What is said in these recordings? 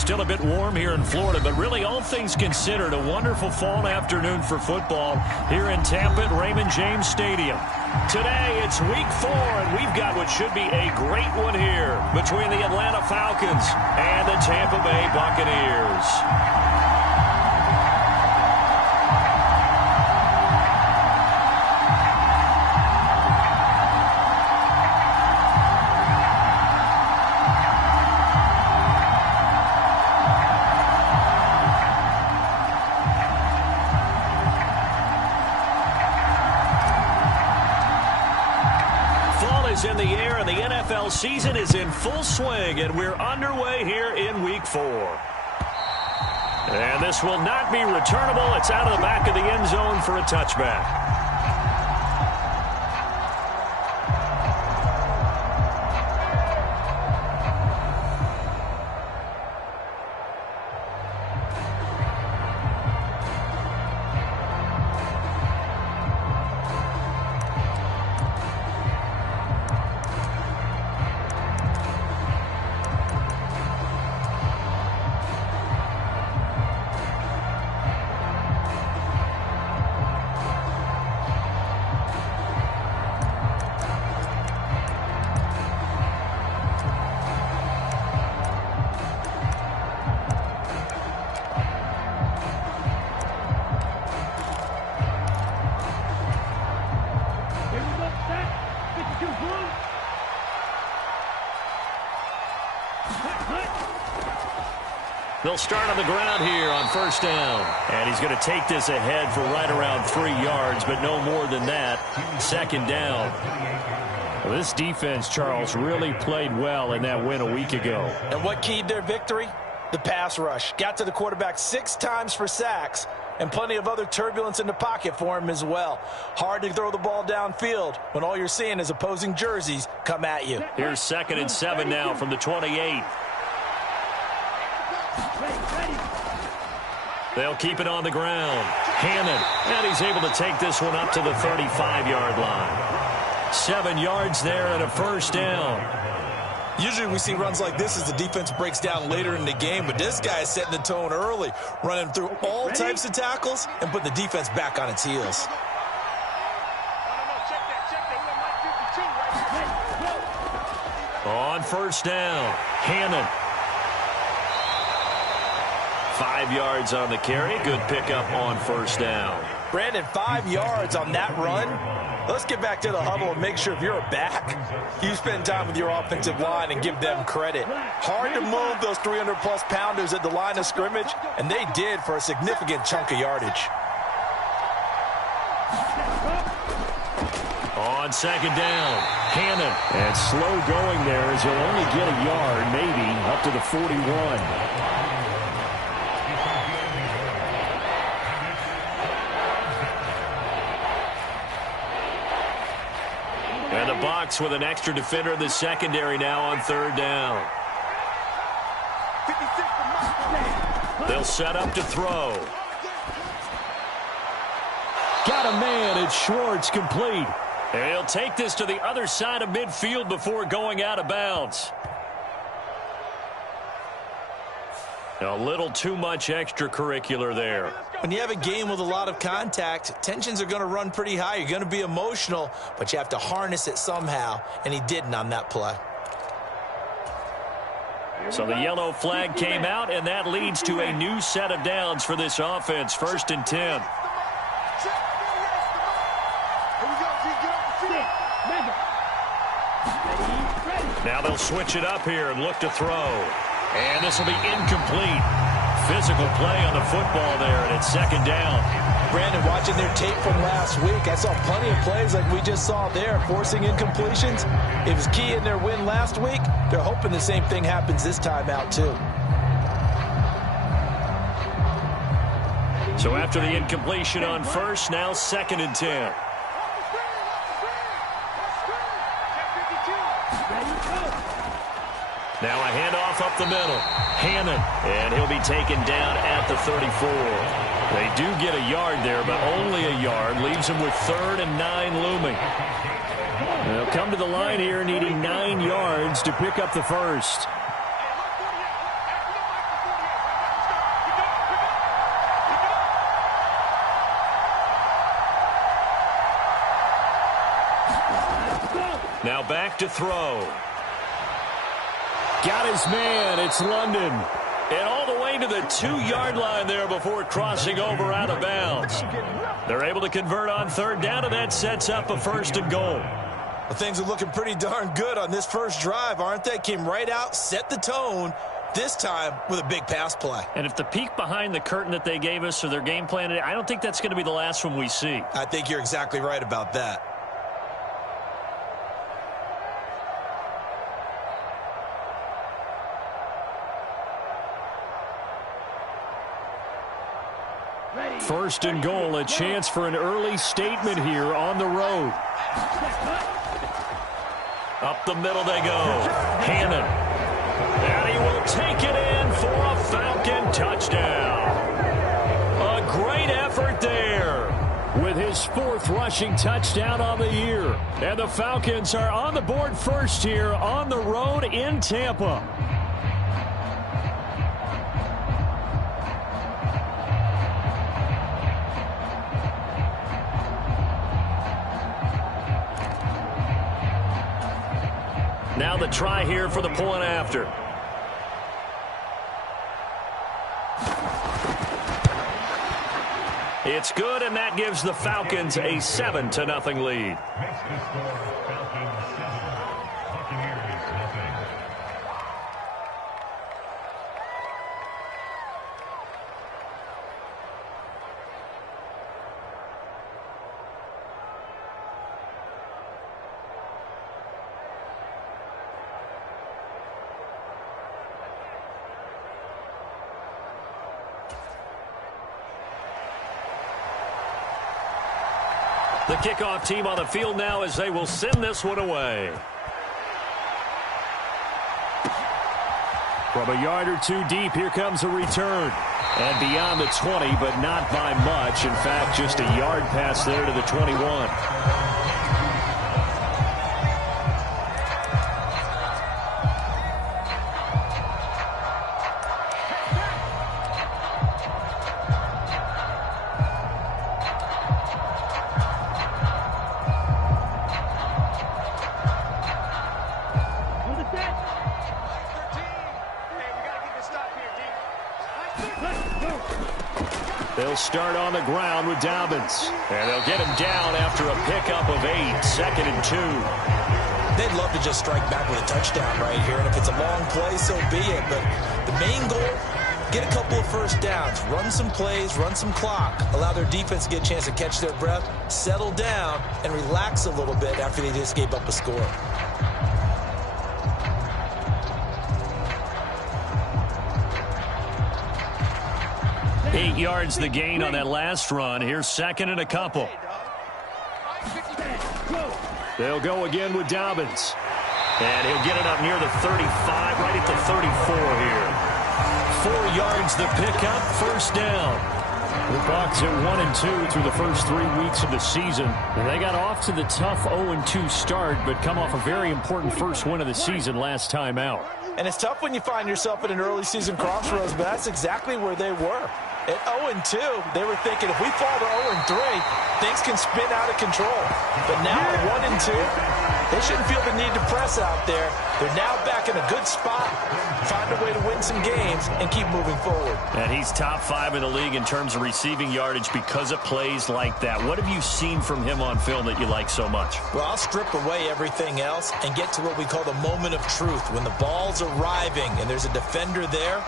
Still a bit warm here in Florida, but really all things considered, a wonderful fall afternoon for football here in Tampa at Raymond James Stadium. Today, it's week 4, and we've got what should be a great one here between the Atlanta Falcons and the Tampa Bay Buccaneers. In the air, and the NFL season is in full swing, and we're underway here in week 4. And this will not be returnable. It's out of the back of the end zone for a touchback. They'll start on the ground here on first down. And he's going to take this ahead for right around 3 yards, but no more than that. Second down. Well, this defense, Charles, really played well in that win a week ago. And what keyed their victory? The pass rush. Got to the quarterback 6 times for sacks, and plenty of other turbulence in the pocket for him as well. Hard to throw the ball downfield when all you're seeing is opposing jerseys come at you. Here's 2nd and 7 now from the 28. They'll keep it on the ground. Hannon, and he's able to take this one up to the 35-yard line. 7 yards there and a first down. Usually we see runs like this as the defense breaks down later in the game, but this guy is setting the tone early, running through all types of tackles and putting the defense back on its heels. On first down, Hannon. 5 yards on the carry. Good pickup on first down. Brandon, 5 yards on that run. Let's get back to the huddle and make sure if you're a back, you spend time with your offensive line and give them credit. Hard to move those 300-plus pounders at the line of scrimmage, and they did for a significant chunk of yardage. On second down, Hannon. And slow going there as he'll only get a yard, maybe, up to the 41. And the Bucs with an extra defender in the secondary now on third down. They'll set up to throw. Got a man. It's Schwartz, complete. And he'll take this to the other side of midfield before going out of bounds. A little too much extracurricular there. When you have a game with a lot of contact, tensions are going to run pretty high. You're going to be emotional, but you have to harness it somehow, and he didn't on that play. So the yellow flag came out, and that leads to a new set of downs for this offense. 1st and 10. Now they'll switch it up here and look to throw. And this will be incomplete. Physical play on the football there, and it's second down. Brandon, watching their tape from last week, I saw plenty of plays like we just saw there, forcing incompletions. It was key in their win last week. They're hoping the same thing happens this time out, too. So after the incompletion on first, now 2nd and 10. Now a handoff up the middle. Hannon, and he'll be taken down at the 34. They do get a yard there, but only a yard. Leaves them with 3rd and 9 looming. They'll come to the line here needing 9 yards to pick up the first. Now back to throw. Got his man. It's London. And all the way to the 2-yard line there before crossing over out of bounds. They're able to convert on third down, and that sets up a 1st and goal. Well, things are looking pretty darn good on this first drive, aren't they? Came right out, set the tone, this time with a big pass play. And if the peek behind the curtain that they gave us or their game plan, I don't think that's going to be the last one we see. I think you're exactly right about that. First and goal, a chance for an early statement here on the road. Up the middle they go. Hannon. And he will take it in for a Falcon touchdown. A great effort there with his 4th rushing touchdown on the year. And the Falcons are on the board first here on the road in Tampa. Now the try here for the point after. It's good, and that gives the Falcons a 7-0 lead. The kickoff team on the field now as they will send this one away. From a yard or two deep, here comes a return. And beyond the 20, but not by much. In fact, just a yard pass there to the 21. They'll start on the ground with Dobbins. And they'll get him down after a pickup of 8, 2nd and 2. They'd love to just strike back with a touchdown right here. And if it's a long play, so be it. But the main goal, get a couple of first downs. Run some plays, run some clock. Allow their defense to get a chance to catch their breath, settle down, and relax a little bit after they just gave up a score. Eight yards the gain on that last run. Here's 2nd and a couple. They'll go again with Dobbins. And he'll get it up near the 35, right at the 34 here. 4 yards the pickup, 1st down. The Bucs at 1-2 through the first 3 weeks of the season. And they got off to the tough 0-2 start, but come off a very important first win of the season last time out. And it's tough when you find yourself at an early season crossroads, but that's exactly where they were. At 0-2, they were thinking if we fall to 0-3, things can spin out of control. But now at 1-2, they shouldn't feel the need to press out there. They're now back in a good spot, find a way to win some games, and keep moving forward. And he's top 5 in the league in terms of receiving yardage because of plays like that. What have you seen from him on film that you like so much? Well, I'll strip away everything else and get to what we call the moment of truth. When the ball's arriving and there's a defender there,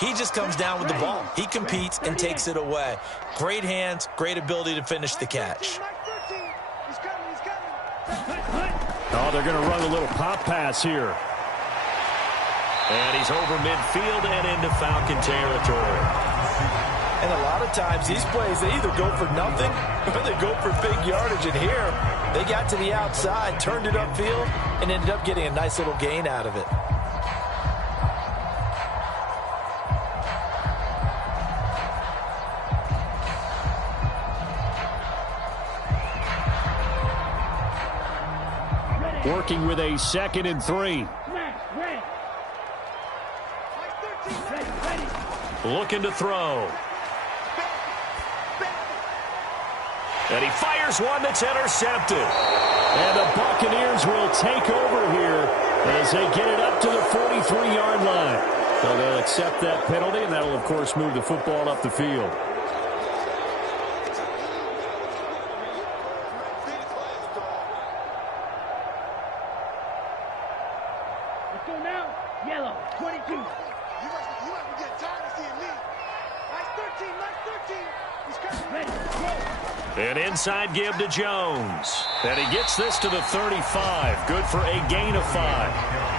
he just comes down with the ball. He competes and takes it away. Great hands, great ability to finish the catch. Oh, they're going to run a little pop pass here. And he's over midfield and into Falcon territory. And a lot of times these plays, they either go for nothing or they go for big yardage. And here, they got to the outside, turned it upfield, and ended up getting a nice little gain out of it. Working with a 2nd and 3. Looking to throw. And he fires one that's intercepted. And the Buccaneers will take over here as they get it up to the 43-yard line. So they'll accept that penalty, and that'll, of course, move the football up the field. Let's go now. Yellow, 22. You must be getting tired of seeing me. Nice 13, nice 13. He's coming. Ready, go. An inside give to Jones. And he gets this to the 35. Good for a gain of 5.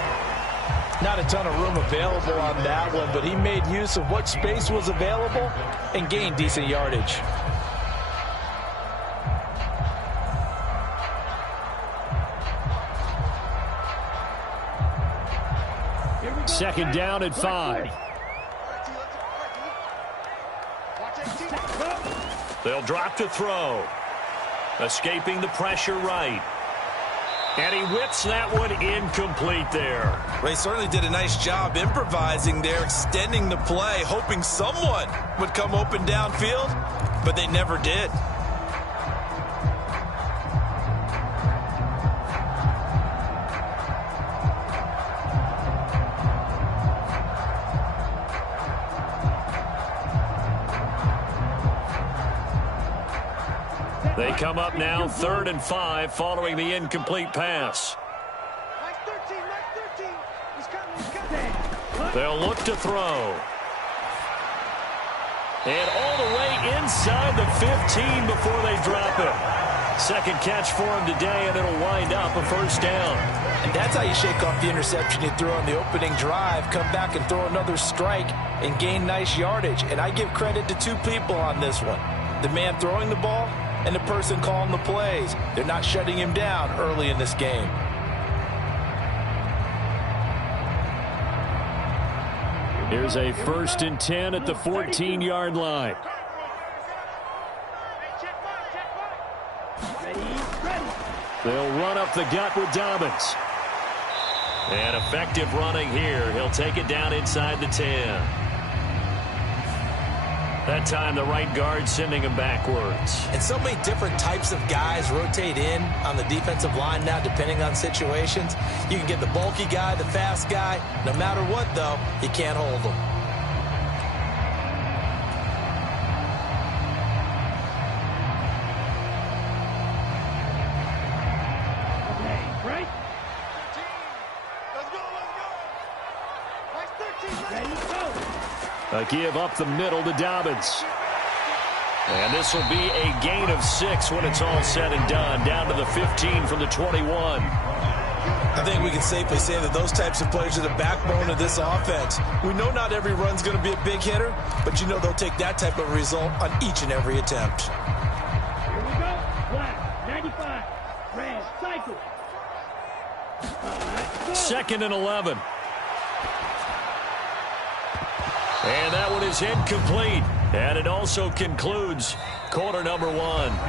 Not a ton of room available on that one, but he made use of what space was available and gained decent yardage. Second down at 5. They'll drop to throw. Escaping the pressure right. And he whips that one incomplete there. They certainly did a nice job improvising there, extending the play, hoping someone would come open downfield, but they never did. They come up now 3rd and 5 following the incomplete pass. Nice 13, nice 13. He's coming. They'll look to throw. And all the way inside the 15 before they drop it. Second catch for him today, and it'll wind up a first down. And that's how you shake off the interception you threw on the opening drive, come back and throw another strike and gain nice yardage. And I give credit to two people on this one. The man throwing the ball and the person calling the plays. They're not shutting him down early in this game. Here's a 1st and 10 at the 14-yard line. They'll run up the gut with Dobbins. And effective running here. He'll take it down inside the 10. That time the right guard sending him backwards. And so many different types of guys rotate in on the defensive line now depending on situations. You can get the bulky guy, the fast guy. No matter what, though, you can't hold them. Okay, right? 13. Let's go, let's go. Nice 13, ready, go. A give up the middle to Dobbins. And this will be a gain of 6 when it's all said and done. Down to the 15 from the 21. I think we can safely say that those types of players are the backbone of this offense. We know not every run's going to be a big hitter, but you know they'll take that type of result on each and every attempt. Here we go. Black, 95. Red, cycle. Right, 2nd and 11. And that one is incomplete. And it also concludes quarter number 1.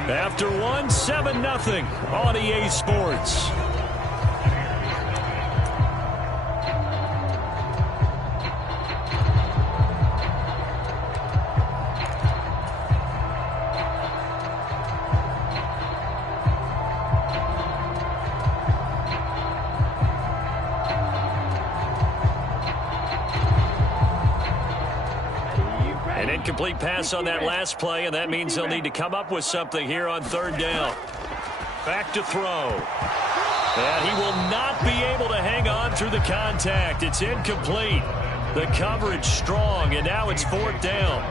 After 1, 7-0 on EA Sports. Incomplete pass on that last play, and that means they'll need to come up with something here on 3rd down. Back to throw. And he will not be able to hang on through the contact. It's incomplete. The coverage strong, and now it's 4th down.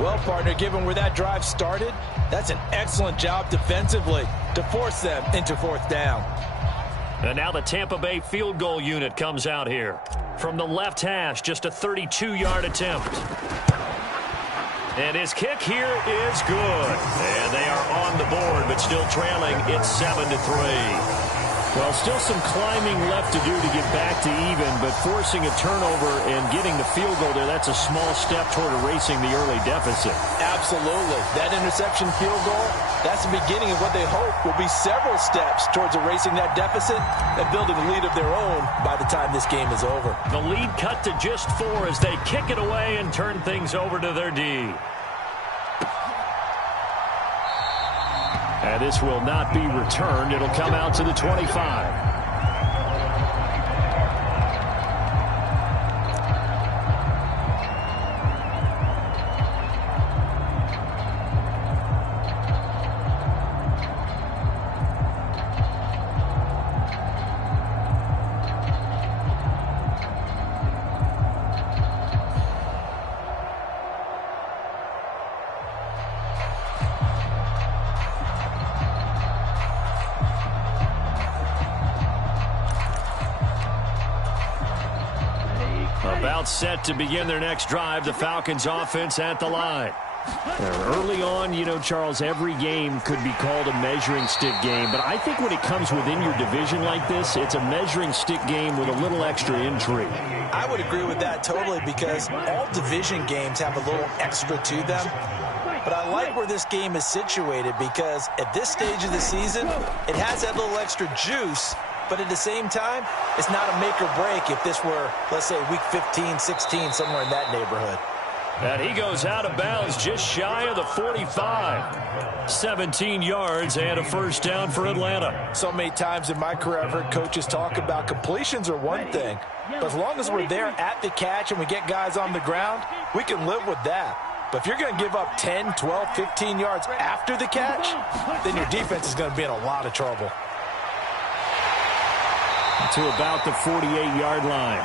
Well, partner, given where that drive started, that's an excellent job defensively to force them into 4th down. And now the Tampa Bay field goal unit comes out here. From the left hash, just a 32-yard attempt. And his kick here is good. And they are on the board, but still trailing. It's 7-3. Well, still some climbing left to do to get back to even, but forcing a turnover and getting the field goal there, that's a small step toward erasing the early deficit. Absolutely. That interception field goal, that's the beginning of what they hope will be several steps towards erasing that deficit and building a lead of their own by the time this game is over. The lead cut to just 4 as they kick it away and turn things over to their D. And this will not be returned. It'll come out to the 25. About set to begin their next drive, the Falcons offense at the line. Early on, you know, Charles, every game could be called a measuring stick game, but I think when it comes within your division like this, it's a measuring stick game with a little extra intrigue. I would agree with that totally, because all division games have a little extra to them. But I like where this game is situated, because at this stage of the season, it has that little extra juice. But at the same time, it's not a make or break if this were, let's say, week 15, 16, somewhere in that neighborhood. And he goes out of bounds just shy of the 45. 17 yards and a first down for Atlanta. So many times in my career, I've heard coaches talk about completions are one thing. But as long as we're there at the catch and we get guys on the ground, we can live with that. But if you're going to give up 10, 12, 15 yards after the catch, then your defense is going to be in a lot of trouble. To about the 48-yard line.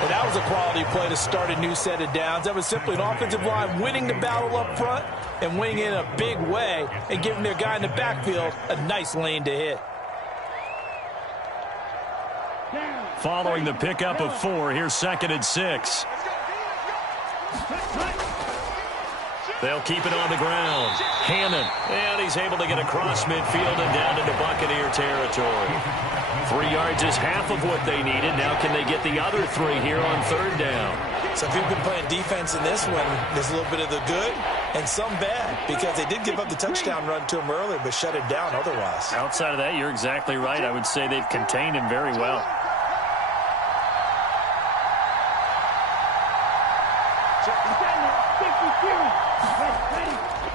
And that was a quality play to start a new set of downs. That was simply an offensive line winning the battle up front and winning in a big way and giving their guy in the backfield a nice lane to hit. Following the pickup of 4, here's 2nd and 6. They'll keep it on the ground. Hannon, and he's able to get across midfield and down into Buccaneer territory. 3 yards is half of what they needed. Now can they get the other 3 here on 3rd down? So if you've been playing defense in this one, there's a little bit of the good and some bad, because they did give up the touchdown run to him earlier, but shut it down otherwise. Outside of that, you're exactly right. I would say they've contained him very well.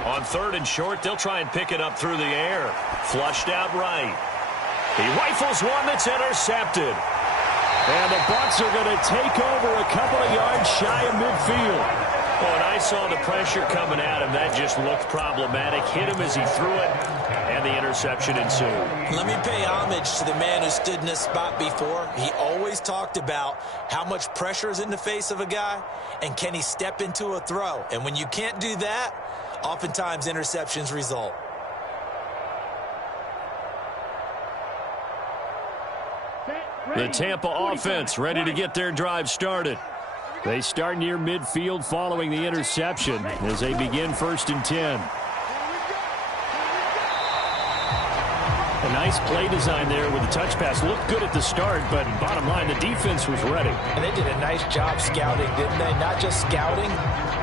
On 3rd and short, they'll try and pick it up through the air. Flushed out right. He rifles one that's intercepted. And the Bucs are going to take over a couple of yards shy of midfield. Oh, and I saw the pressure coming at him. That just looked problematic. Hit him as he threw it, and the interception ensued. Let me pay homage to the man who stood in this spot before. He always talked about how much pressure is in the face of a guy, and can he step into a throw. And when you can't do that, oftentimes interceptions result. The Tampa offense ready to get their drive started. They start near midfield following the interception as they begin 1st and 10. A nice play design there with the touch pass. Looked good at the start, but bottom line, the defense was ready. And they did a nice job scouting, didn't they? Not just scouting,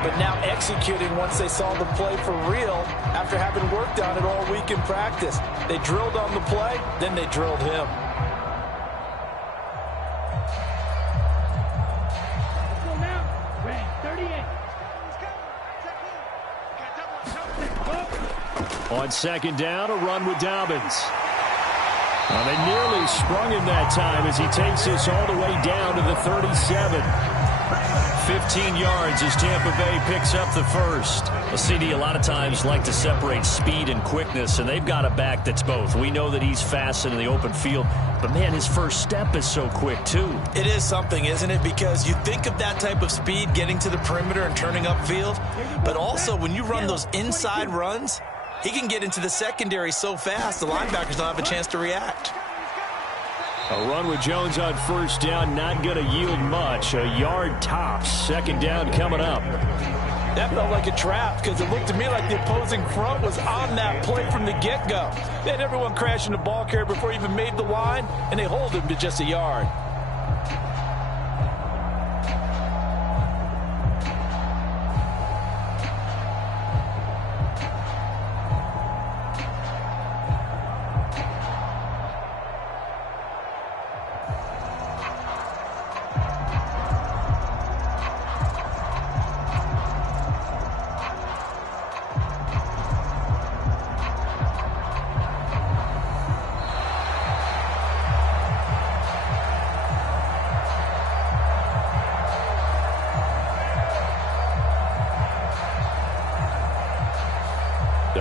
but now executing once they saw the play for real after having worked on it all week in practice. They drilled on the play, then they drilled him. On 2nd down, a run with Dobbins. Well, they nearly sprung him that time as he takes this all the way down to the 37. 15 yards as Tampa Bay picks up the first. Well, CD, a lot of times like to separate speed and quickness, and they've got a back that's both. We know that he's fast in the open field, but, man, his first step is so quick, too. It is something, isn't it? Because you think of that type of speed getting to the perimeter and turning upfield, but also when you run those inside runs, he can get into the secondary so fast, the linebackers don't have a chance to react. A run with Jones on 1st down, not going to yield much. A yard tops. 2nd down coming up. That felt like a trap because it looked to me like the opposing front was on that play from the get-go. They had everyone crashing the ball carrier before he even made the line, and they hold him to just a yard.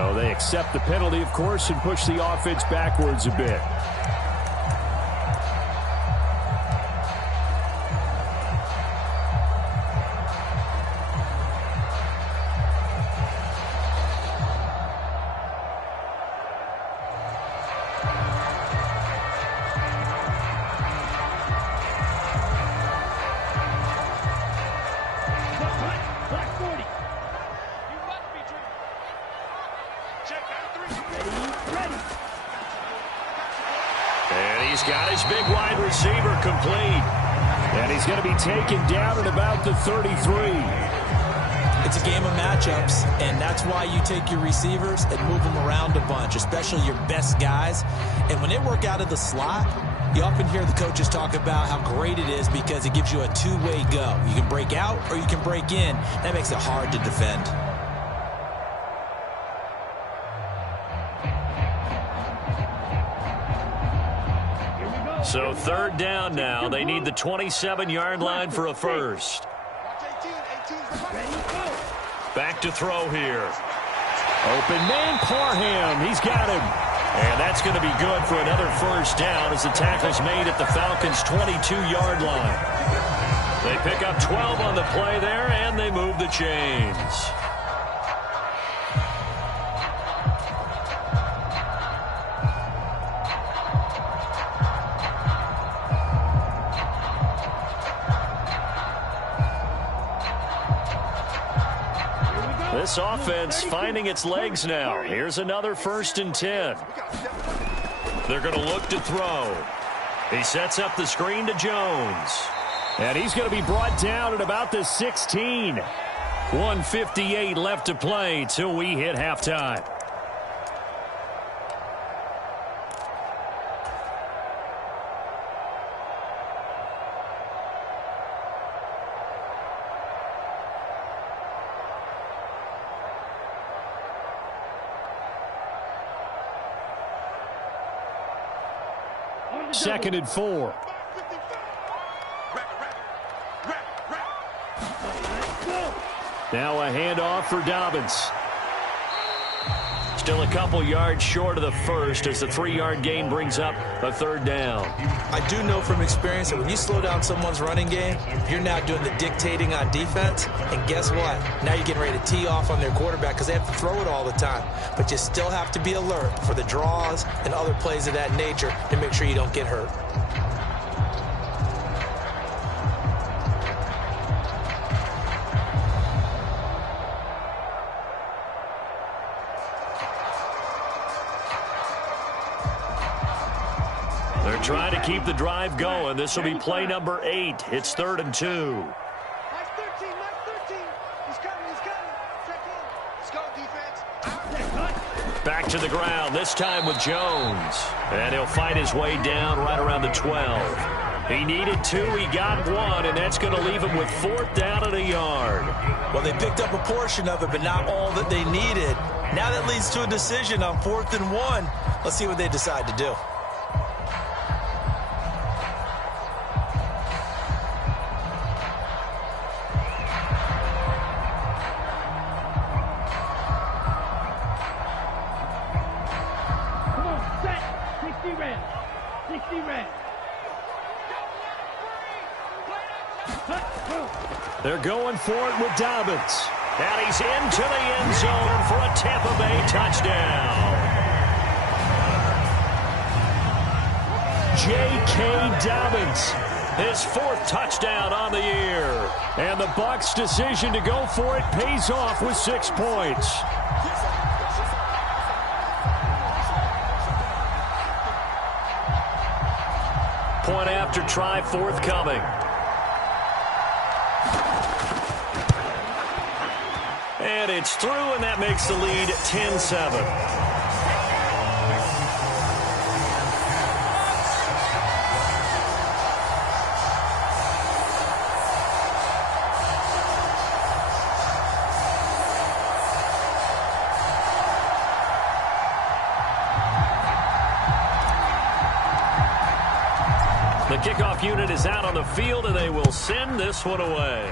So they accept the penalty, of course, and push the offense backwards a bit. He's got his big wide receiver complete. And he's going to be taken down at about the 33. It's a game of matchups, and that's why you take your receivers and move them around a bunch, especially your best guys. And when they work out of the slot, you often hear the coaches talk about how great it is because it gives you a two-way go. You can break out or you can break in. That makes it hard to defend. So third down now. They need the 27-yard line for a first. Back to throw here. Open man, Parham. He's got him. And that's going to be good for another first down as the tackle's made at the Falcons' 22-yard line. They pick up 12 on the play there, and they move the chains. This offense finding its legs now. Here's another 1st and 10. They're going to look to throw. He sets up the screen to Jones. And he's going to be brought down at about the 16. 1:58 left to play till we hit halftime. Second and 4. Now a handoff for Dobbins. Still a couple yards short of the first as the 3-yard gain brings up a third down. I do know from experience that when you slow down someone's running game, you're now doing the dictating on defense. And guess what? Now you're getting ready to tee off on their quarterback because they have to throw it all the time. But you still have to be alert for the draws and other plays of that nature to make sure you don't get hurt. Trying to keep the drive going. This will be play number 8. It's 3rd and 2. Nice 13. He's coming. Check in. Let's go, defense. Back to the ground, this time with Jones. And he'll fight his way down right around the 12. He needed 2, he got 1, and that's going to leave him with 4th down and a yard. Well, they picked up a portion of it, but not all that they needed. Now that leads to a decision on 4th and 1. Let's see what they decide to do. They're going for it with Dobbins. And he's into the end zone for a Tampa Bay touchdown. J.K. Dobbins, his 4th touchdown on the year. And the Bucs' decision to go for it pays off with 6 points. Point after try forthcoming. And it's through, and that makes the lead 10-7. The kickoff unit is out on the field, and they will send this one away.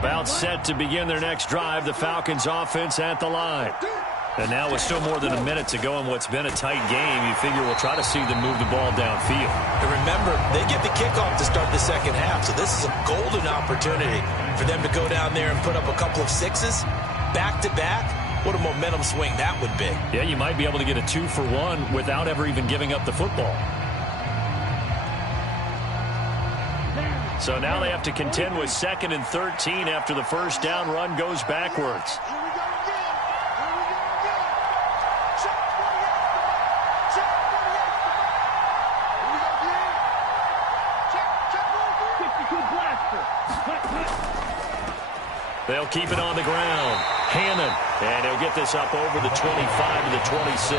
About set to begin their next drive, the Falcons offense at the line. And now with still more than a minute to go in what's been a tight game, you figure we'll try to see them move the ball downfield. And remember, they get the kickoff to start the second half, so this is a golden opportunity for them to go down there and put up a couple of sixes back-to-back. What a momentum swing that would be. Yeah, you might be able to get a 2-for-1 without ever even giving up the football. So now they have to contend with 2nd and 13 after the first down run goes backwards. They'll keep it on the ground. Hammond, and he'll get this up over the 25 to the 26.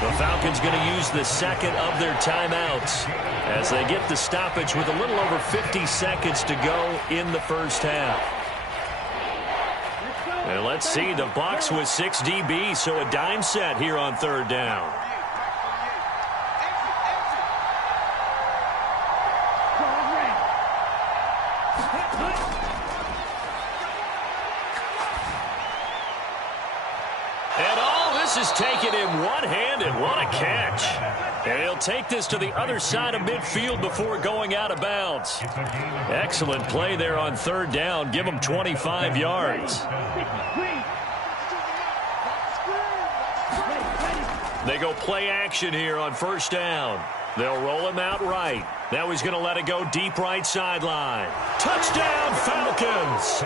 The Falcons going to use the second of their timeouts as they get the stoppage with a little over 50 seconds to go in the first half. And let's see, the Bucs with 6 DBs, so a dime set here on third down. Is taken in one-handed. What a catch. And he'll take this to the other side of midfield before going out of bounds. Excellent play there on third down. Give him 25 yards. They go play action here on first down. They'll roll him out right. Now he's going to let it go deep right sideline. Touchdown, Falcons.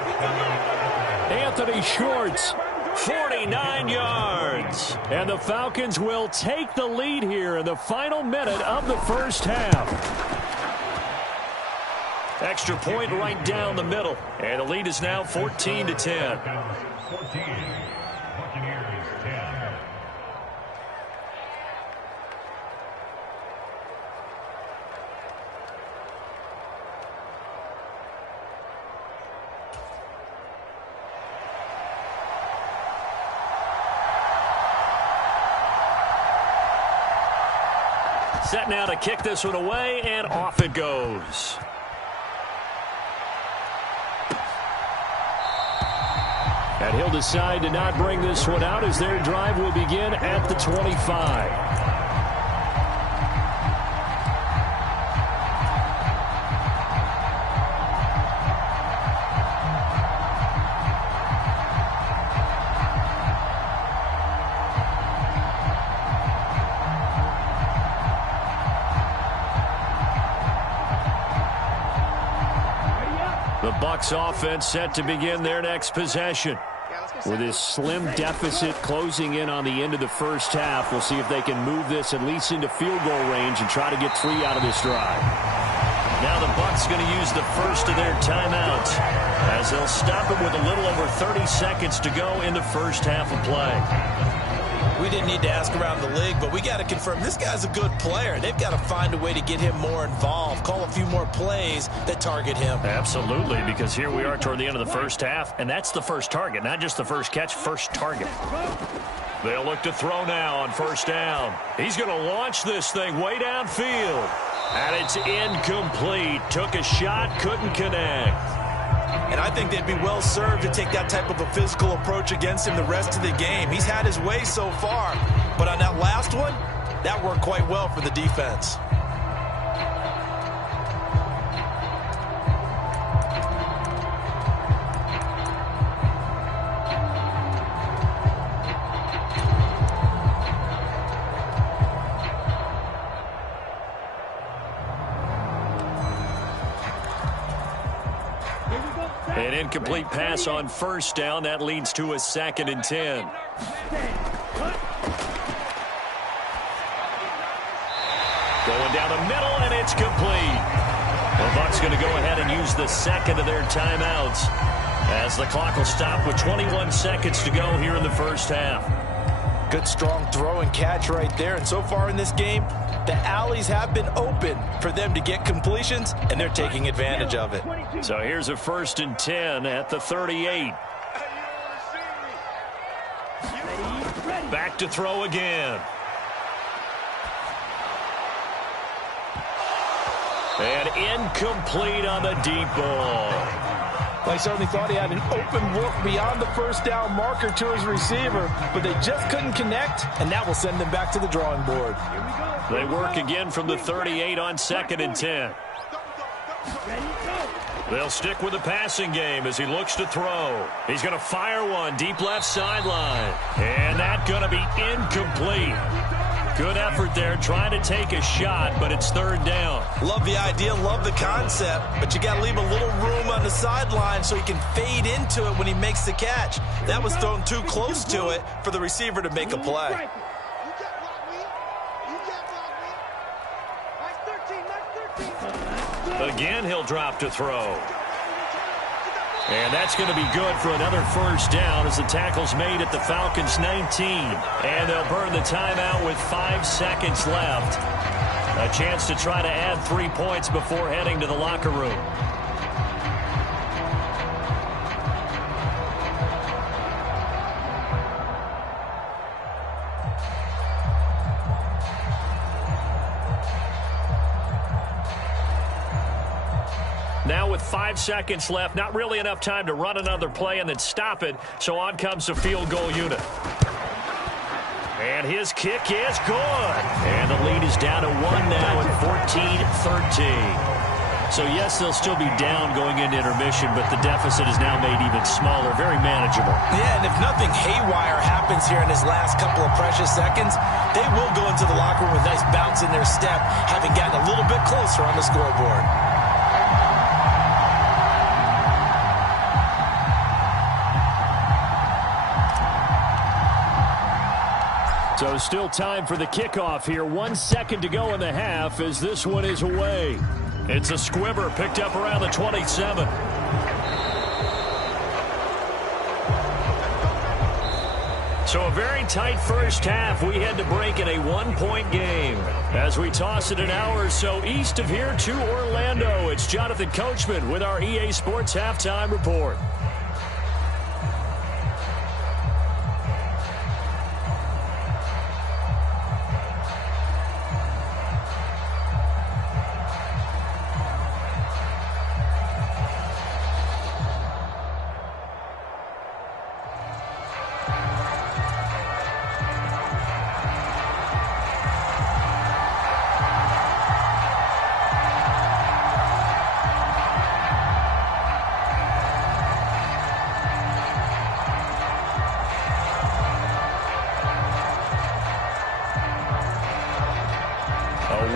Anthony Schwartz. 49 yards. And the Falcons will take the lead here in the final minute of the first half. Extra point right down the middle. And the lead is now 14-10. 14. Buccaneers 10. Set now to kick this one away, and off it goes. And he'll decide to not bring this one out as their drive will begin at the 25. The Bucs offense set to begin their next possession. With this slim deficit closing in on the end of the first half, we'll see if they can move this at least into field goal range and try to get 3 out of this drive. Now the Bucs going to use the first of their timeouts as they'll stop it with a little over 30 seconds to go in the first half of play. We didn't need to ask around the league, but we got to confirm this guy's a good player. They've got to find a way to get him more involved, call a few more plays that target him. Absolutely, because here we are toward the end of the first half, and that's the first target, not just the first catch, first target. They'll look to throw now on first down. He's going to launch this thing way downfield, and it's incomplete. Took a shot, couldn't connect. And I think they'd be well served to take that type of a physical approach against him the rest of the game. He's had his way so far, but on that last one, that worked quite well for the defense. An incomplete pass on first down. That leads to a 2nd and 10. Going down the middle, and it's complete. The Bucs going to go ahead and use the second of their timeouts as the clock will stop with 21 seconds to go here in the first half. Good, strong throw and catch right there. And so far in this game, the alleys have been open for them to get completions, and they're taking advantage of it. So here's a 1st and 10 at the 38. Back to throw again. And incomplete on the deep ball. Well, he certainly thought he had an open look beyond the first down marker to his receiver, but they just couldn't connect, and that will send them back to the drawing board. They work again from the 38 on 2nd and 10. They'll stick with the passing game as he looks to throw. He's going to fire one deep left sideline. And that's going to be incomplete. Good effort there trying to take a shot, but it's 3rd down. Love the idea, love the concept, but you got to leave a little room on the sideline so he can fade into it when he makes the catch. That was thrown too close to it for the receiver to make a play. Again, he'll drop to throw. And that's going to be good for another 1st down as the tackle's made at the Falcons' 19. And they'll burn the timeout with 5 seconds left. A chance to try to add 3 points before heading to the locker room. Now with 5 seconds left, not really enough time to run another play and then stop it, so on comes the field goal unit. And his kick is good. And the lead is down to 1 now at 14-13. So yes, they'll still be down going into intermission, but the deficit is now made even smaller, very manageable. Yeah, and if nothing haywire happens here in his last couple of precious seconds, they will go into the locker room with a nice bounce in their step, having gotten a little bit closer on the scoreboard. So still time for the kickoff here. 1 second to go in the half as this one is away. It's a squibber picked up around the 27. So a very tight first half. We had to break in a 1-point game. As we toss it an hour or so east of here to Orlando, it's Jonathan Coachman with our EA Sports Halftime Report.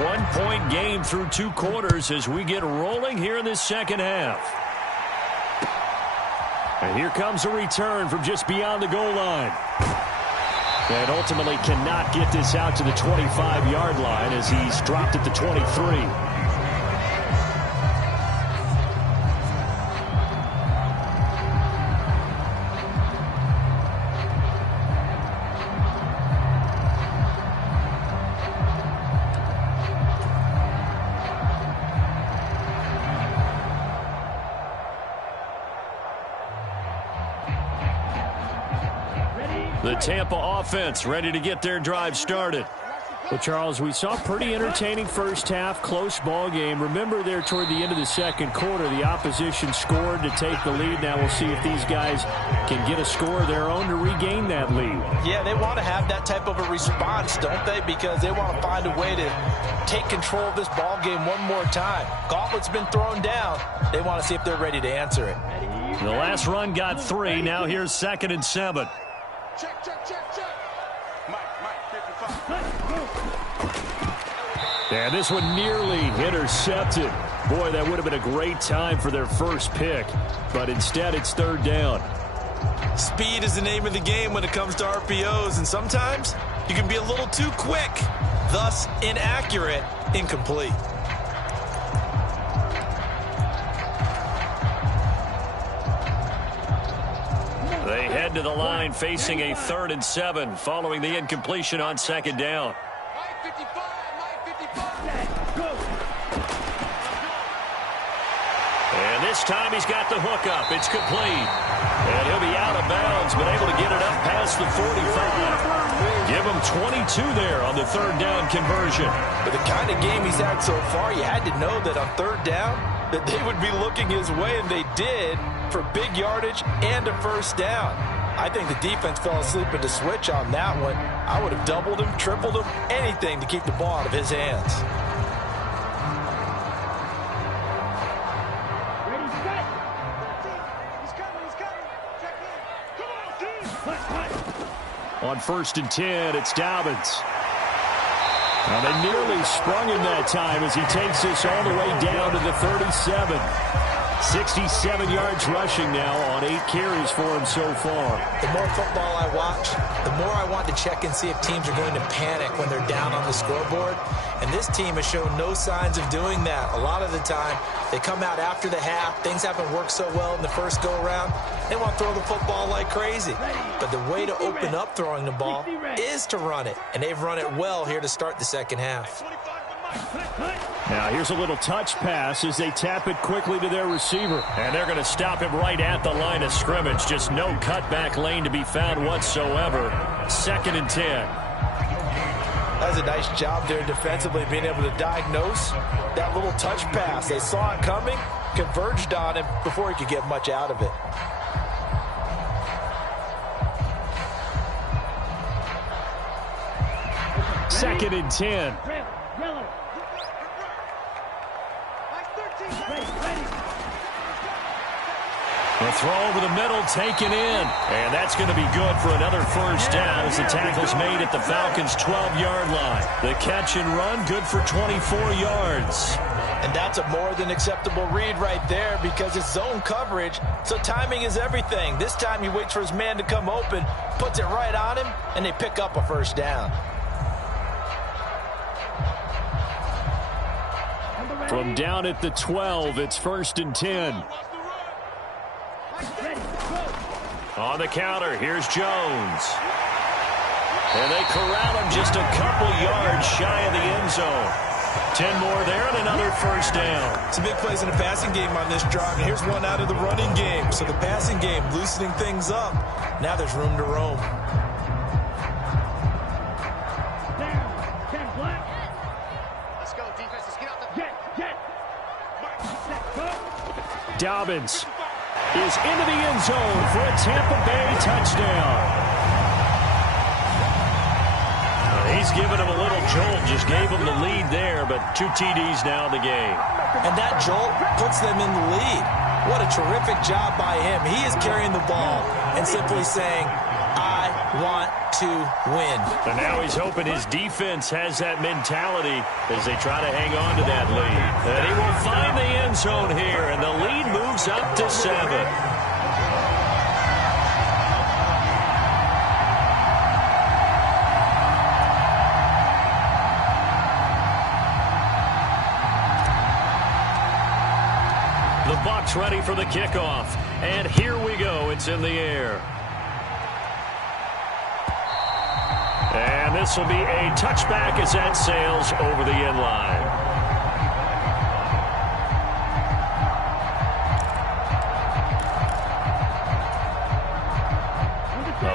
One-point game through 2 quarters as we get rolling here in this second half. And here comes a return from just beyond the goal line. And ultimately cannot get this out to the 25-yard line as he's dropped at the 23. The Tampa offense ready to get their drive started. Well, Charles, we saw a pretty entertaining first half, close ball game. Remember there toward the end of the second quarter, the opposition scored to take the lead. Now we'll see if these guys can get a score of their own to regain that lead. Yeah, they want to have that type of a response, don't they? Because they want to find a way to take control of this ball game one more time. Gauntlet's been thrown down. They want to see if they're ready to answer it. The last run got 3. Now here's 2nd and 7. Check, check, check, check. Mike, 55. And this one nearly intercepted. Boy, that would have been a great time for their first pick. But instead, it's 3rd down. Speed is the name of the game when it comes to RPOs, and sometimes you can be a little too quick, thus inaccurate, incomplete. They head to the line facing a 3rd and 7 following the incompletion on 2nd down. Mike 55. Go. And this time he's got the hook up. It's complete. And he'll be out of bounds, but able to get it up past the 45. Give him 22 there on the 3rd down conversion. But the kind of game he's had so far, you had to know that on 3rd down, that they would be looking his way, and they did. for big yardage and a first down. I think the defense fell asleep at the switch on that one. I would have doubled him, tripled him, anything to keep the ball out of his hands. Ready, set. He's coming. Check in. Come on, dude. On 1st and 10, it's Dobbins. Now they nearly sprung him that time as he takes this all the way down to the 37. 67 yards rushing now on 8 carries for him so far. The more football I watch, the more I want to check and see if teams are going to panic when they're down on the scoreboard. And this team has shown no signs of doing that. A lot of the time, they come out after the half. Things haven't worked so well in the first go-around. They want to throw the football like crazy. But the way to open up throwing the ball is to run it. And they've run it well here to start the second half. Now here's a little touch pass as they tap it quickly to their receiver. And they're going to stop him right at the line of scrimmage. Just no cutback lane to be found whatsoever. 2nd and 10. That's a nice job there defensively, being able to diagnose that little touch pass. They saw it coming, converged on him before he could get much out of it. Second and 10. Yellow. The throw over the middle taken in. And that's going to be good for another first down as the tackle's made at the Falcons' 12-yard line. The catch and run good for 24 yards. And that's a more than acceptable read right there because it's zone coverage, so timing is everything. This time he waits for his man to come open, puts it right on him, and they pick up a first down. From down at the 12, it's 1st and 10. On the counter, here's Jones. And they corral him just a couple yards shy of the end zone. 10 more there and another first down. Some big plays in the passing game on this drive, and here's one out of the running game. So the passing game loosening things up. Now there's room to roam. Dobbins is into the end zone for a Tampa Bay touchdown. He's given him a little jolt, just gave him the lead there, but 2 TDs now in the game. And that jolt puts them in the lead. What a terrific job by him. He is carrying the ball and simply saying, I want to win. And now he's hoping his defense has that mentality as they try to hang on to that lead. And he will find the end zone here, and the lead moves up to 7. The Bucs ready for the kickoff. And here we go. It's in the air. And this will be a touchback as that sails over the end line.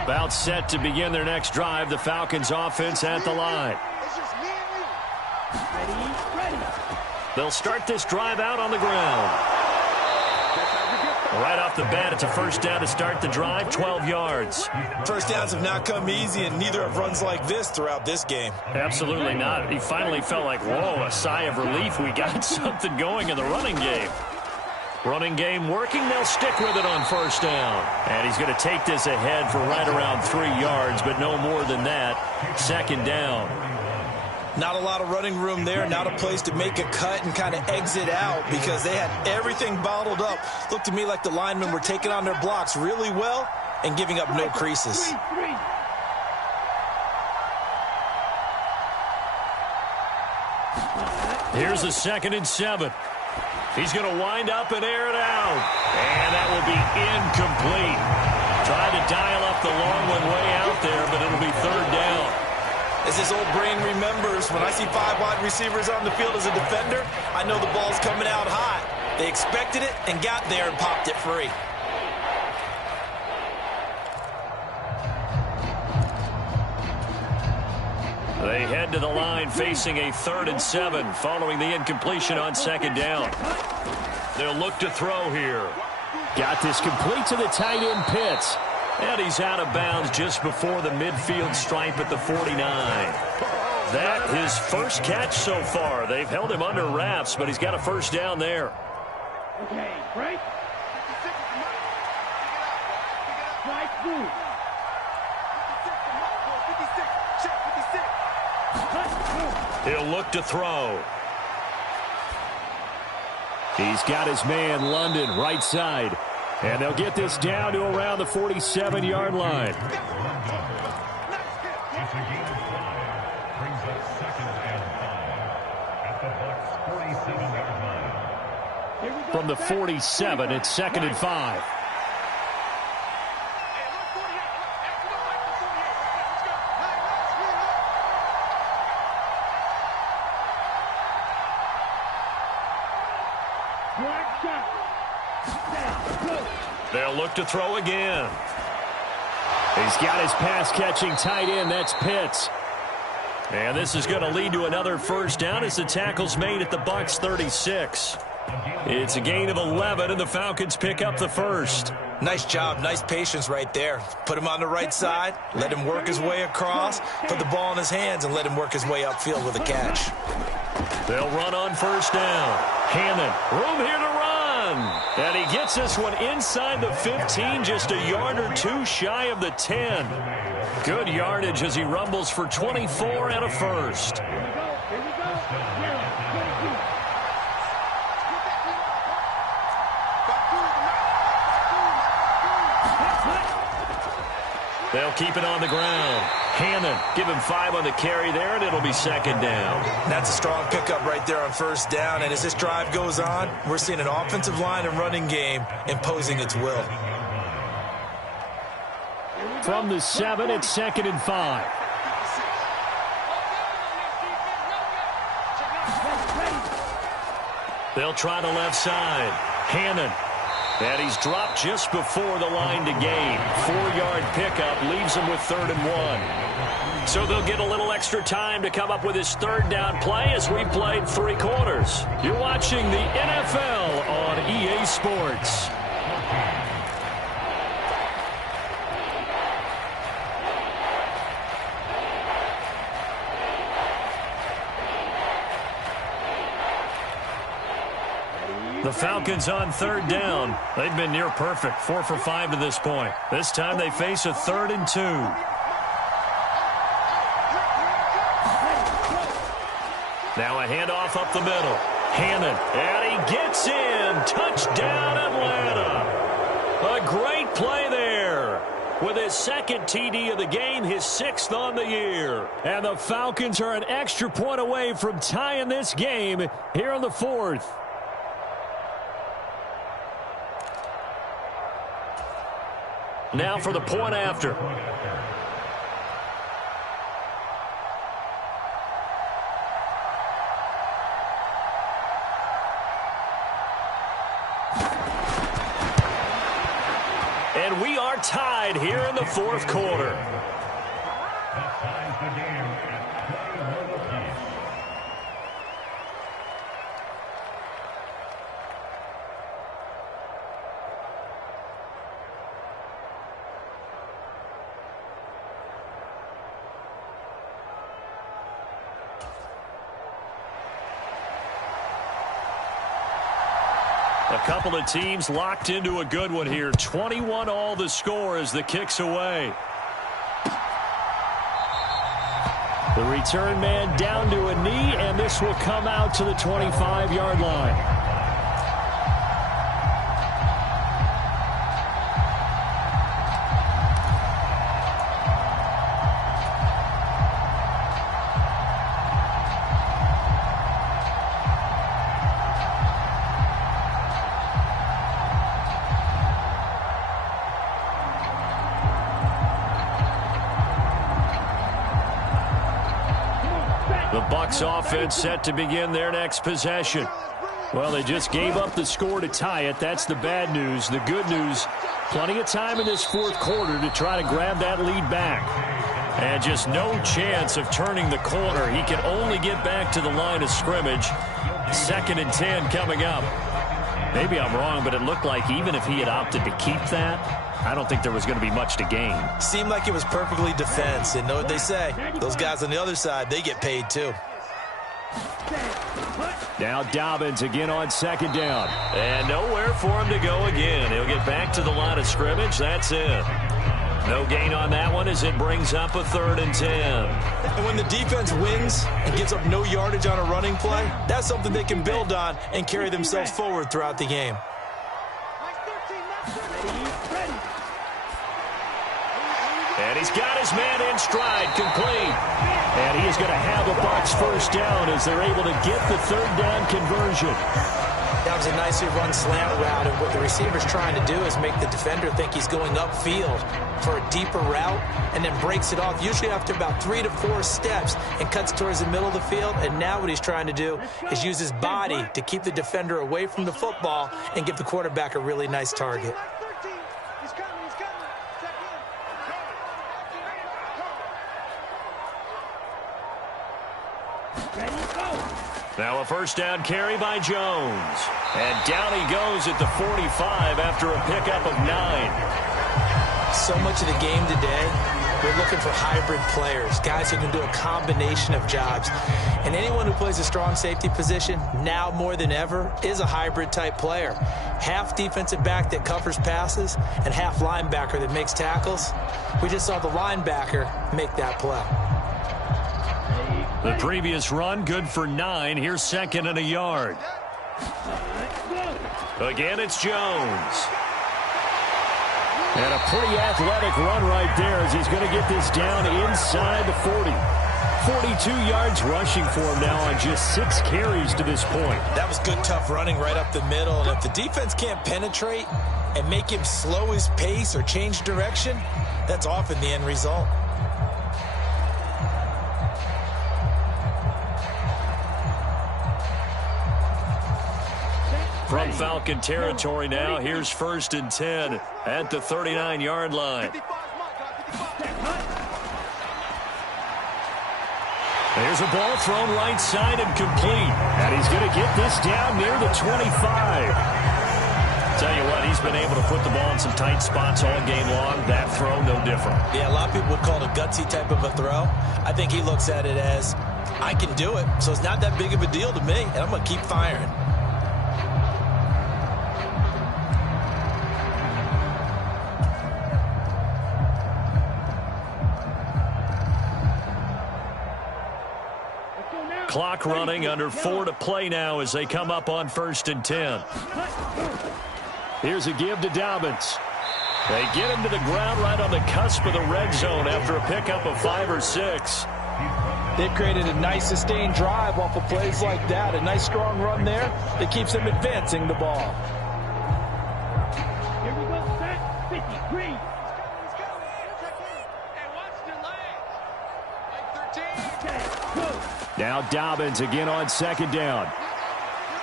About set to begin their next drive. The Falcons offense at the line. They'll start this drive out on the ground. Right off the bat, it's a first down to start the drive, 12 yards. First downs have not come easy, and neither have runs like this throughout this game. Absolutely not. He finally felt like, whoa, a sigh of relief. We got something going in the running game. Running game working. They'll stick with it on first down. And he's going to take this ahead for right around 3 yards, but no more than that. Second down. Not a lot of running room there, not a place to make a cut and kind of exit out because they had everything bottled up. Looked to me like the linemen were taking on their blocks really well and giving up no creases. Here's a 2nd and 7. He's going to wind up and air it out. And that will be incomplete. Tried to dial up the long one way out there, but it'll be 3rd down. As his old brain remembers, when I see 5 wide receivers on the field as a defender, I know the ball's coming out hot. They expected it and got there and popped it free. They head to the line facing a 3rd and 7 following the incompletion on 2nd down. They'll look to throw here. Got this complete to the tight end, Pitts. And he's out of bounds just before the midfield stripe at the 49. That his first catch so far. They've held him under wraps, but he's got a first down there. Okay, break. Nice move. He'll look to throw. He's got his man, London, right side. And they'll get this down to around the 47-yard line. From the 47, it's 2nd and 5. They'll look to throw again. He's got his pass-catching tight end. That's Pitts. And this is going to lead to another first down as the tackle's made at the Bucs 36. It's a gain of 11, and the Falcons pick up the first. Nice job. Nice patience right there. Put him on the right side. Let him work his way across. Put the ball in his hands and let him work his way upfield with a catch. They'll run on first down. Hannon, room here to run. And he gets this one inside the 15, just a yard or two shy of the 10. Good yardage as he rumbles for 24 and a first. Here we go. Yellow, 22. They'll keep it on the ground. Hannon, give him 5 on the carry there, and it'll be 2nd down. That's a strong pickup right there on first down. And as this drive goes on, we're seeing an offensive line and running game imposing its will. From the 7, it's 2nd and 5. They'll try the left side. Hannon. And he's dropped just before the line to gain. 4-yard pickup leaves him with 3rd and 1. So they'll get a little extra time to come up with his 3rd down play as we played 3 quarters. You're watching the NFL on EA Sports. The Falcons on 3rd down. They've been near perfect, 4 for 5 to this point. This time they face a 3rd and 2. Now a handoff up the middle. Hannon, and he gets in. Touchdown, Atlanta. A great play there. With his 2nd TD of the game, his 6th on the year. And the Falcons are an extra point away from tying this game here in the 4th. Now for the point after. And we are tied here in the 4th quarter. A couple of teams locked into a good one here. 21 all the score as the kick's away. The return man down to a knee, and this will come out to the 25-yard line. The Bucs offense set to begin their next possession. Well, they just gave up the score to tie it. That's the bad news. The good news, plenty of time in this 4th quarter to try to grab that lead back. And just no chance of turning the corner. He can only get back to the line of scrimmage. 2nd and 10 coming up. Maybe I'm wrong, but it looked like even if he had opted to keep that, I don't think there was going to be much to gain. Seemed like it was perfectly defense. And know what they say, those guys on the other side, they get paid too. Now Dobbins again on second down. And nowhere for him to go again. He'll get back to the line of scrimmage. That's it. No gain on that one as it brings up a 3rd and 10. And when the defense wins and gives up no yardage on a running play, that's something they can build on and carry themselves forward throughout the game. And he's got his man in stride, complete. And he is going to have a Bucs first down as they're able to get the 3rd down conversion. That was a nicely run slant route, and what the receiver's trying to do is make the defender think he's going upfield for a deeper route and then breaks it off, usually after about 3 to 4 steps, and cuts towards the middle of the field. And now what he's trying to do is use his body to keep the defender away from the football and give the quarterback a really nice target. Now a first down carry by Jones. And down he goes at the 45 after a pickup of 9. So much of the game today, we're looking for hybrid players, guys who can do a combination of jobs. And anyone who plays a strong safety position, now more than ever, is a hybrid type player. Half defensive back that covers passes and half linebacker that makes tackles. We just saw the linebacker make that play. The previous run, good for 9. Here's 2nd and a yard. Again, it's Jones. And a pretty athletic run right there as he's going to get this down inside the 40. 42 yards rushing for him now on just 6 carries to this point. That was good, tough running right up the middle. And if the defense can't penetrate and make him slow his pace or change direction, that's often the end result. From Falcon territory now, here's 1st and 10 at the 39-yard line. There's a ball thrown right side and complete. And he's going to get this down near the 25. Tell you what, he's been able to put the ball in some tight spots all game long. That throw, no different. Yeah, a lot of people would call it a gutsy type of a throw. I think he looks at it as, I can do it, so it's not that big of a deal to me, and I'm going to keep firing. Clock running, under 4 to play now as they come up on 1st and 10. Here's a give to Dobbins. They get him to the ground right on the cusp of the red zone after a pickup of 5 or 6. They've created a nice sustained drive off of plays like that. A nice strong run there that keeps them advancing the ball. Here we go, set, 53. Now Dobbins again on 2nd down.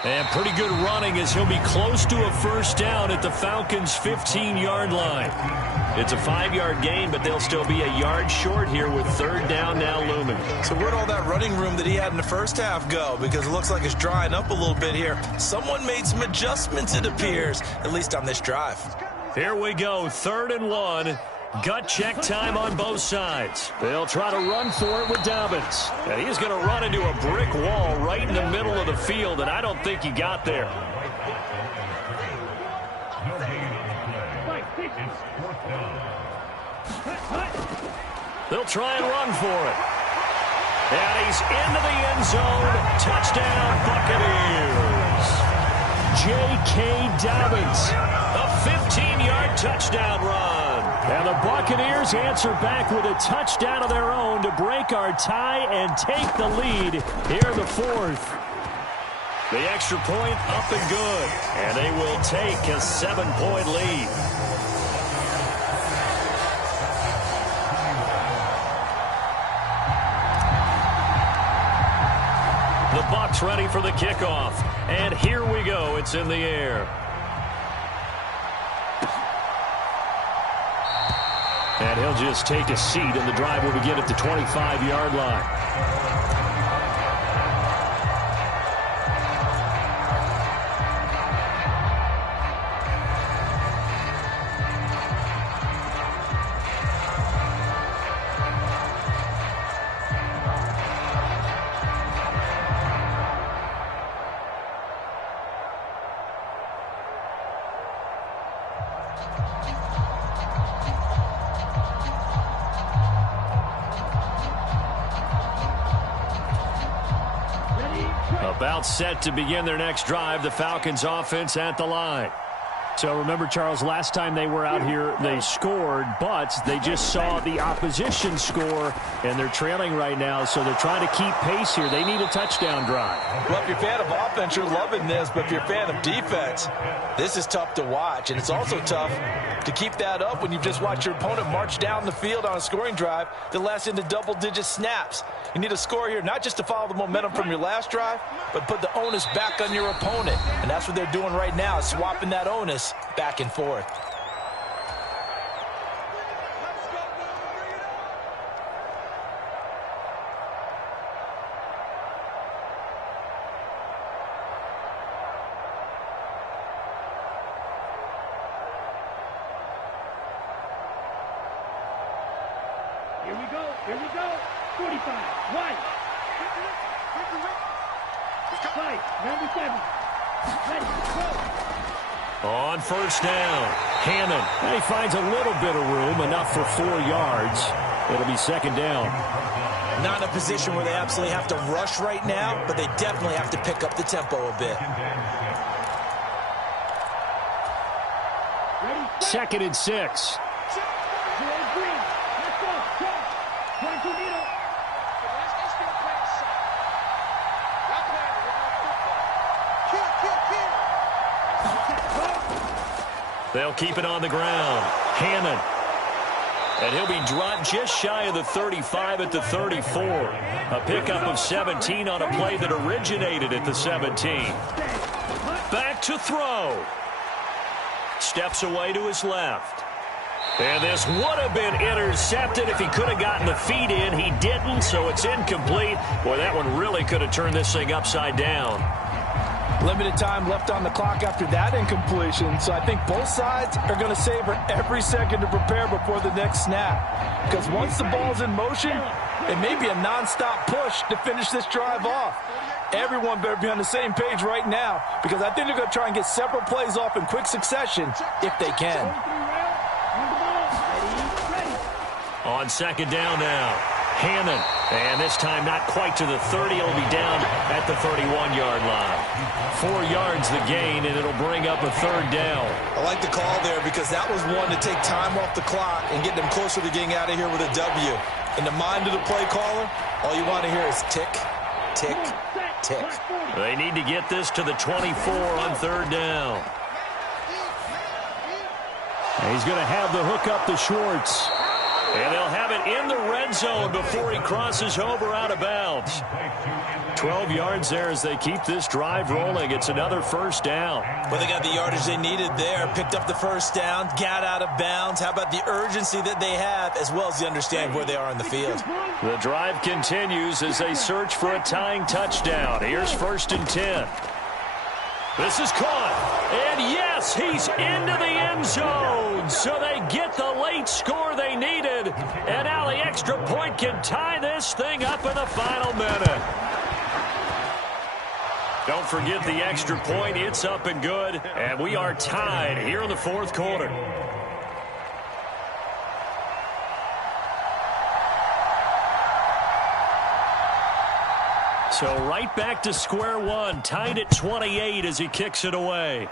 And pretty good running as he'll be close to a first down at the Falcons' 15-yard line. It's a 5-yard gain, but they'll still be a yard short here with 3rd down now looming. So where'd all that running room that he had in the first half go? Because it looks like it's drying up a little bit here. Someone made some adjustments, it appears, at least on this drive. Here we go, 3rd and 1. Gut check time on both sides. They'll try to run for it with Dobbins. And he's going to run into a brick wall right in the middle of the field, and I don't think he got there. They'll try and run for it. And he's into the end zone. Touchdown, Buccaneers. J.K. Dobbins, a 15-yard touchdown run. And the Buccaneers answer back with a touchdown of their own to break our tie and take the lead here in the 4th. The extra point up and good. And they will take a 7-point lead. The Bucs ready for the kickoff. And here we go. It's in the air. And he'll just take a seat, and the drive will begin at the 25-yard line. About set to begin their next drive, the Falcons offense at the line. So remember, Charles, last time they were out here, they scored, but they just saw the opposition score, and they're trailing right now, so they're trying to keep pace here. They need a touchdown drive. Well, if you're a fan of offense, you're loving this, but if you're a fan of defense, this is tough to watch, and it's also tough to keep that up when you've just watched your opponent march down the field on a scoring drive that lasts into double-digit snaps. You need a score here, not just to follow the momentum from your last drive, but put the onus back on your opponent, and that's what they're doing right now, swapping that onus back and forth. Here we go. 45. Right. 5. 97. Ready. Go. On first down, Hammond. And he finds a little bit of room, enough for 4 yards. It'll be second down. Not in a position where they absolutely have to rush right now, but they definitely have to pick up the tempo a bit. Second and 6. They'll keep it on the ground. Hammond. And he'll be dropped just shy of the 35 at the 34. A pickup of 17 on a play that originated at the 17. Back to throw. Steps away to his left. And this would have been intercepted if he could have gotten the feet in. He didn't, so it's incomplete. Boy, that one really could have turned this thing upside down. Limited time left on the clock after that incompletion, so I think both sides are going to savor every second to prepare before the next snap. Because once the ball's in motion, it may be a nonstop push to finish this drive off. Everyone better be on the same page right now, because I think they're going to try and get several plays off in quick succession if they can. On second down now, Hammond. And this time not quite to the 30. It'll be down at the 31-yard line. 4 yards the gain, and it'll bring up a third down. I like the call there because that was one to take time off the clock and get them closer to getting out of here with a W. In the mind of the play caller, all you want to hear is tick, tick, tick. They need to get this to the 24 on third down. And he's going to have the hook up to Schwartz. And they'll have it in the red zone before he crosses over out of bounds. 12 yards there as they keep this drive rolling. It's another first down. Well, they got the yardage they needed there. Picked up the first down, got out of bounds. How about the urgency that they have, as well as the understanding where they are in the field? The drive continues as they search for a tying touchdown. Here's first and 10. This is caught. And yes, he's into the end zone. So they get the late score they needed. And now the extra point can tie this thing up in the final minute. Don't forget the extra point. It's up and good. And we are tied here in the fourth quarter. So right back to square one, tied at 28 as he kicks it away.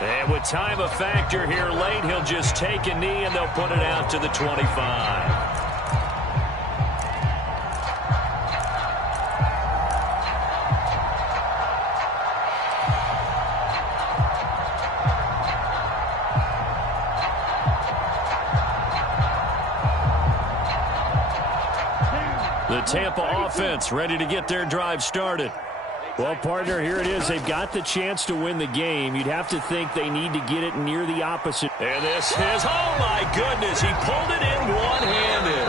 And with time a factor here late, he'll just take a knee and they'll put it out to the 25. The Tampa offense ready to get their drive started. Well, partner, here it is. They've got the chance to win the game. You'd have to think they need to get it near the opposite. And this is, oh my goodness, he pulled it in one-handed.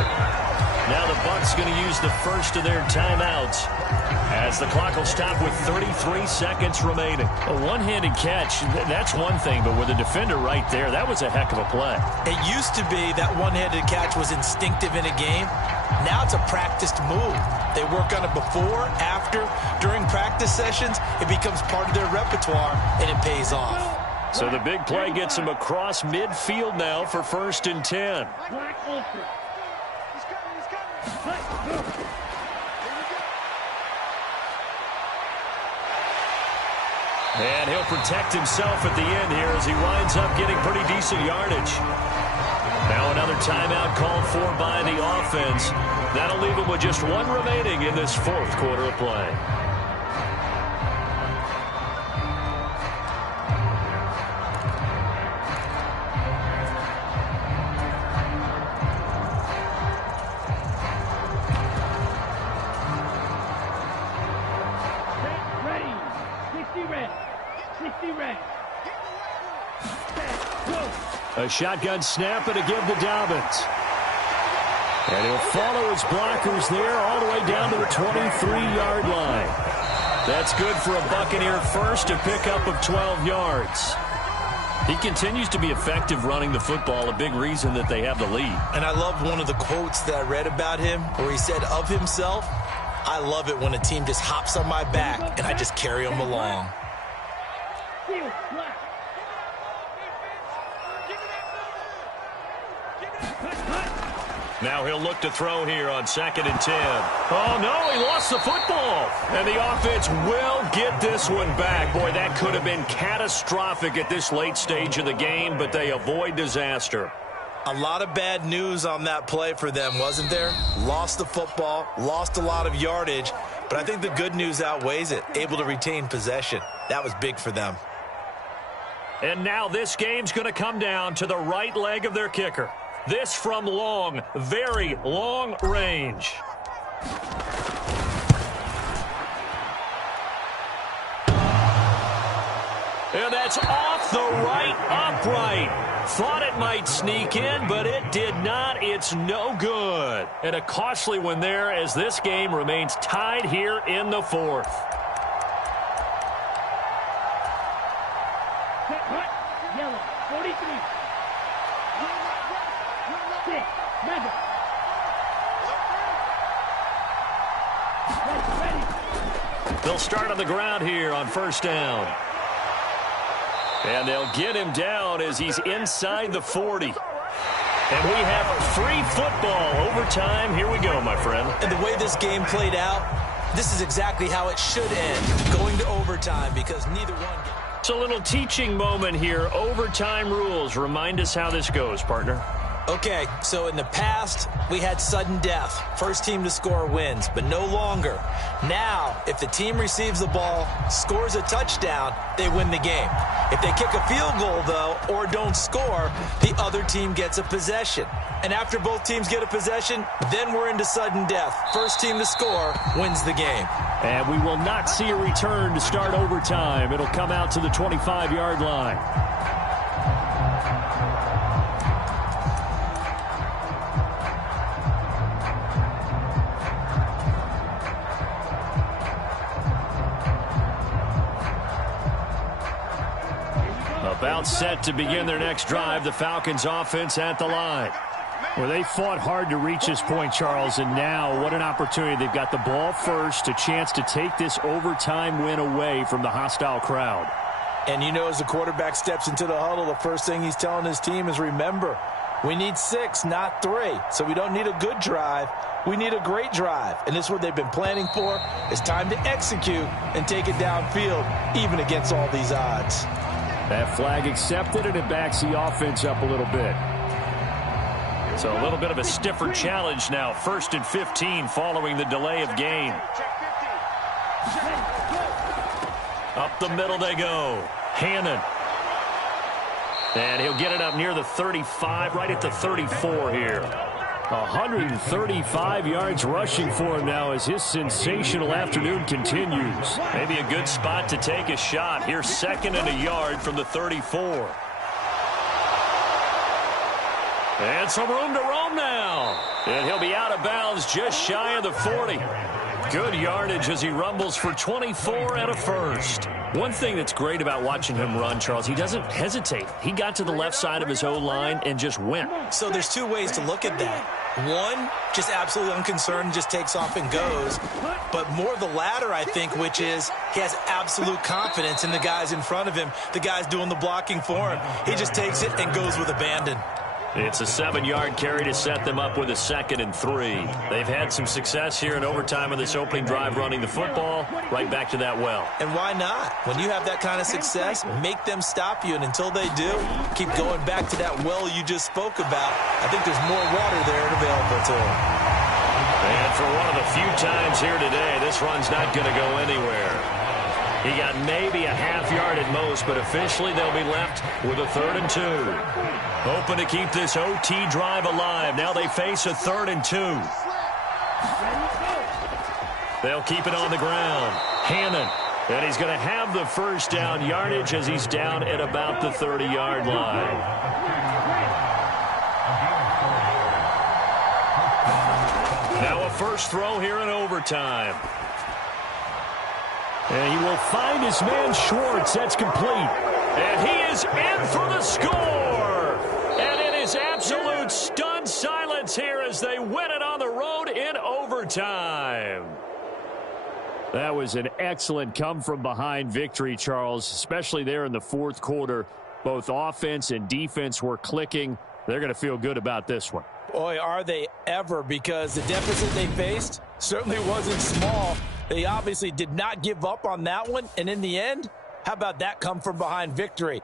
Now the Bucs going to use the first of their timeouts as the clock will stop with 33 seconds remaining. A one-handed catch, that's one thing, but with a defender right there, that was a heck of a play. It used to be that one-handed catch was instinctive in a game. Now it's a practiced move. They work on it before, after, during practice sessions. It becomes part of their repertoire, and it pays off. So the big play gets him across midfield now for first and 10. And he'll protect himself at the end here as he winds up getting pretty decent yardage. Now another timeout called for by the offense. That'll leave him with just one remaining in this fourth quarter of play. A shotgun snap and a give to Dobbins. And he'll follow his blockers there all the way down to the 23-yard line. That's good for a Buccaneer first, a pickup of 12 yards. He continues to be effective running the football, a big reason that they have the lead. And I love one of the quotes that I read about him where he said of himself, "I love it when a team just hops on my back and I just carry them along." Now he'll look to throw here on 2nd and 10. Oh, no, he lost the football. And the offense will get this one back. Boy, that could have been catastrophic at this late stage of the game, but they avoid disaster. A lot of bad news on that play for them, wasn't there? Lost the football, lost a lot of yardage, but I think the good news outweighs it. Able to retain possession. That was big for them. And now this game's going to come down to the right leg of their kicker. This from long, very long range. And that's off the right upright. Thought it might sneak in, but it did not. It's no good. And a costly one there as this game remains tied here in the fourth. Yellow, 43. They'll start on the ground here on first down. And they'll get him down as he's inside the 40. And we have free football overtime. Here we go, my friend. And the way this game played out, this is exactly how it should end, going to overtime, because neither one... It's a little teaching moment here. Overtime rules. Remind us how this goes, partner. Okay, so in the past, we had sudden death. First team to score wins, but no longer. Now, if the team receives the ball, scores a touchdown, they win the game. If they kick a field goal, though, or don't score, the other team gets a possession. And after both teams get a possession, then we're into sudden death. First team to score wins the game. And we will not see a return to start overtime. It'll come out to the 25-yard line. About set to begin their next drive, the Falcons offense at the line. Well, they fought hard to reach this point, Charles, and now what an opportunity. They've got the ball first, a chance to take this overtime win away from the hostile crowd. And you know, as the quarterback steps into the huddle, the first thing he's telling his team is, remember, we need 6, not 3. So we don't need a good drive. We need a great drive. And this is what they've been planning for. It's time to execute and take it downfield, even against all these odds. That flag accepted, and it backs the offense up a little bit. So a little bit of a stiffer challenge now. 1st and 15 following the delay of game. Up the middle they go. Hannon. And he'll get it up near the 35, right at the 34 here. 135 yards rushing for him now as his sensational afternoon continues. Maybe a good spot to take a shot. Here's 2nd and a yard from the 34. And some room to roam now. And he'll be out of bounds just shy of the 40. Good yardage as he rumbles for 24 and a first. One thing that's great about watching him run, Charles, he doesn't hesitate. He got to the left side of his O-line and just went. So there's two ways to look at that. One, just absolutely unconcerned, just takes off and goes. But more the latter, I think, which is he has absolute confidence in the guys in front of him, the guys doing the blocking for him. He just takes it and goes with abandon. It's a 7-yard carry to set them up with a 2nd and 3. They've had some success here in overtime of this opening drive running the football right back to that well. And why not? When you have that kind of success, make them stop you. And until they do, keep going back to that well you just spoke about. I think there's more water there available to them. And for one of the few times here today, this run's not going to go anywhere. He got maybe a half yard at most, but officially they'll be left with a 3rd and 2. Hoping to keep this OT drive alive. Now they face a 3rd and 2. They'll keep it on the ground. Hannon. And he's going to have the first down yardage as he's down at about the 30-yard line. Now a first throw here in overtime. And he will find his man Schwartz. That's complete. And he is in for the score. And it is absolute stunned silence here as they win it on the road in overtime. That was an excellent come-from-behind victory, Charles, especially there in the 4th quarter. Both offense and defense were clicking. They're going to feel good about this one. Boy, are they ever, because the deficit they faced certainly wasn't small. They obviously did not give up on that one, and in the end, how about that come-from-behind victory?